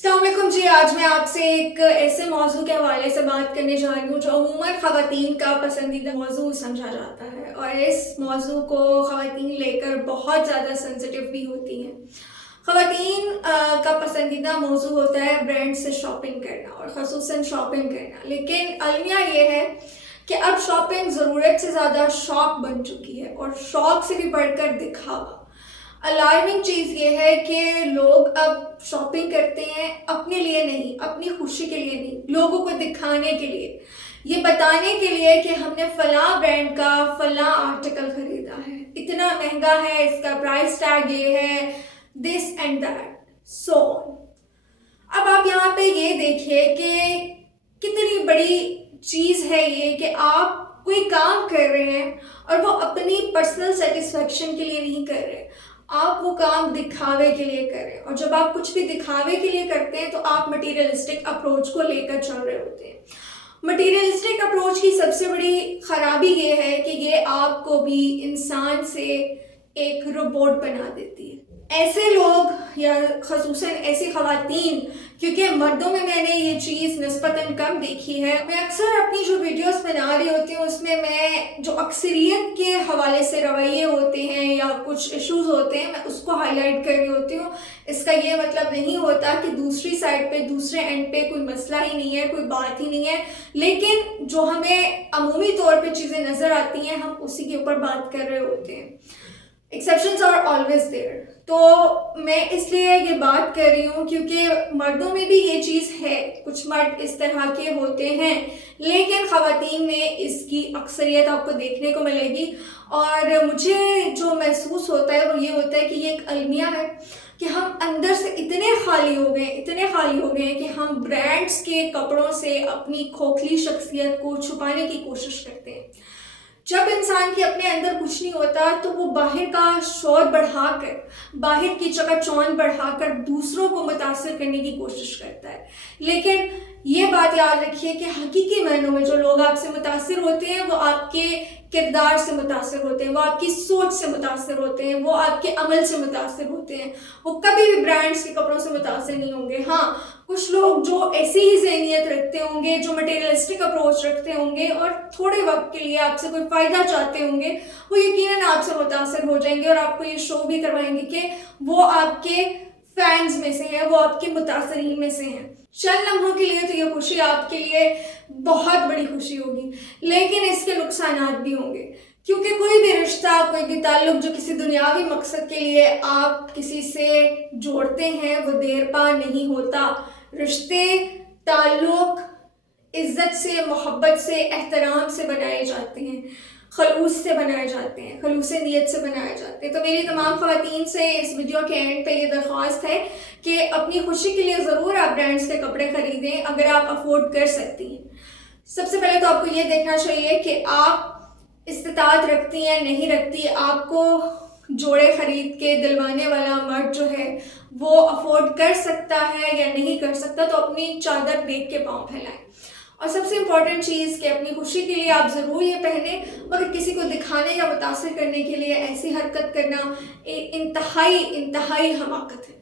अस्सलाम वालेकुम जी। आज मैं आपसे एक ऐसे मौजू के हवाले से बात करने जा रही हूँ जो अमूमन ख़वातीन का पसंदीदा मौजू समझा जाता है और इस मौजू को ख़वातीन लेकर बहुत ज़्यादा सेंसिटिव भी होती हैं। ख़वातीन का पसंदीदा मौजू होता है ब्रांड से शॉपिंग करना और ख़ुसूसन शॉपिंग करना, लेकिन अलमिया ये है कि अब शॉपिंग ज़रूरत से ज़्यादा शौक बन चुकी है और शौक से भी बढ़कर दिखावा। अलार्मिंग चीज़ ये है कि लोग अब शॉपिंग करते हैं अपने लिए नहीं, अपनी खुशी के लिए नहीं, लोगों को दिखाने के लिए, ये बताने के लिए कि हमने फलां ब्रांड का फलां आर्टिकल खरीदा है, इतना महंगा है, इसका प्राइस टैग ये है, this and that so on. अब आप यहाँ पे ये देखिए कि कितनी बड़ी चीज़ है ये कि आप कोई काम कर रहे हैं और वो अपनी पर्सनल सेटिस्फेक्शन के लिए नहीं कर रहे, आप वो काम दिखावे के लिए कर रहे हैं। और जब आप कुछ भी दिखावे के लिए करते हैं तो आप मटीरियलिस्टिक अप्रोच को लेकर चल रहे होते हैं। मटीरियलिस्टिक अप्रोच की सबसे बड़ी खराबी ये है कि ये आपको भी इंसान से एक रोबोट बना देती है। ऐसे लोग या ख़ुसूसन ऐसी ख़वातीन, क्योंकि मर्दों में मैंने ये चीज़ निस्बतन कम देखी है, मैं अक्सर अपनी जो वीडियोस बना रही होती हूँ उसमें मैं जो अक्सरियत के हवाले से रवैये होते हैं या कुछ इश्यूज़ होते हैं मैं उसको हाईलाइट कर रही होती हूँ। इसका ये मतलब नहीं होता कि दूसरी साइड पे, दूसरे एंड पे कोई मसला ही नहीं है, कोई बात ही नहीं है, लेकिन जो हमें अमूमी तौर पे चीज़ें नज़र आती हैं हम उसी के ऊपर बात कर रहे होते हैं। Exceptions are always there. तो मैं इसलिए ये बात कर रही हूँ क्योंकि मर्दों में भी ये चीज़ है, कुछ मर्द इस तरह के होते हैं, लेकिन ख़वातीन में इसकी अक्सरियत आपको देखने को मिलेगी। और मुझे जो महसूस होता है वो ये होता है कि ये एक अलमिया है कि हम अंदर से इतने खाली हो गए, इतने खाली हो गए कि हम ब्रांड्स के कपड़ों से अपनी खोखली शख्सियत को छुपाने की कोशिश करते हैं। जब इंसान के अपने अंदर कुछ नहीं होता तो वो बाहर का शोर बढ़ाकर, बाहर की चकाचौंध बढ़ाकर दूसरों को मुतासिर करने की कोशिश करता है। लेकिन ये बात याद रखिए कि हकीकी मायनों में जो लोग आपसे मुतासिर होते हैं वो आपके किरदार से मुतासिर होते हैं, वो आपकी सोच से मुतासिर होते हैं, वो आपके अमल से मुतासिर होते हैं, वो कभी भी ब्रांड्स के कपड़ों से मुतासिर नहीं होंगे। हाँ, कुछ लोग जो ऐसी ही ज़हनियत रखते होंगे, जो मटेरियलिस्टिक अप्रोच रखते होंगे और थोड़े वक्त के लिए आपसे कोई फ़ायदा चाहते होंगे, वो यकीनन आपसे मुतासिर हो जाएंगे और आपको ये शो भी करवाएंगे कि वो आपके फैंस में से हैं, वो आपके मुतासरीन में से हैं। चंद लम्हों के लिए तो ये खुशी आपके लिए बहुत बड़ी खुशी होगी, लेकिन इसके नुकसानात भी होंगे, क्योंकि कोई भी रिश्ता, कोई भी ताल्लुक जो किसी दुनियावी मकसद के लिए आप किसी से जोड़ते हैं वो देर पा नहीं होता। रिश्ते, ताल्लुक इज़्ज़त से, मोहब्बत से, एहतराम से बनाए जाते हैं, खलूस से बनाए जाते हैं, खलूस नीयत से बनाए जाते हैं। तो मेरी तमाम ख़वातीन से इस वीडियो के एंड पे ये दरख्वास्त है कि अपनी खुशी के लिए ज़रूर आप ब्रांड्स के कपड़े ख़रीदें अगर आप अफोर्ड कर सकती हैं। सबसे पहले तो आपको ये देखना चाहिए कि आप इस्तिताअत रखती हैं नहीं रखती। आपको जोड़े ख़रीद के दिलवाने वाला मर्द जो है वो अफोर्ड कर सकता है या नहीं कर सकता, तो अपनी चादर देख के पाँव फैलाएं। और सबसे इम्पॉर्टेंट चीज़ कि अपनी खुशी के लिए आप ज़रूर ये पहने, मगर किसी को दिखाने या मुतासिर करने के लिए ऐसी हरकत करना इंतहाई हमाकत है।